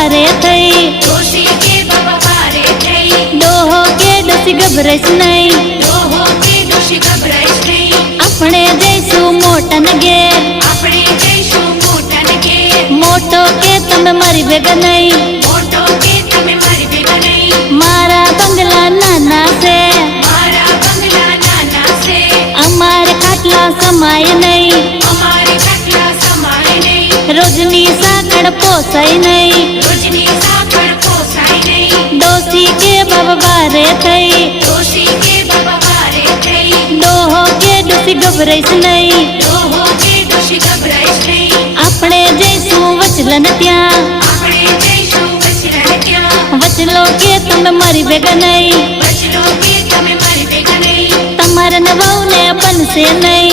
बारे थई डोशी के बाबा बारे थई डोहो के डोसी घबराइस नहीं डोहो के डोशी घबराइस नहीं अपने जैसु मोटन घेर अपने जैसु मोटन घेर मोटो के तमे मारी भेगा नहीं मोटो के तमे मारी भेगा नहीं मारा बंगला नाना से मारा बंगला नाना से अमारे खाटला समाय नहीं हमारे खटला समाए नहीं रोजनी साकड़ पोसाई नहीं रोजनी साकड़ पोसाई नहीं डोसी के बाबा बारे थई डोशी के बाबा बारे थई डोहो के डोसी घबराइस नहीं डोहो के डोशी घबराइस नहीं अपने जैसु वचलन त्या अपने जैसु वचलन क्या वचलो के तमे मारी भेगा नहीं वचलो के तमे मारी भेगा नहीं तमारे नवाऊ ने अपन से नहीं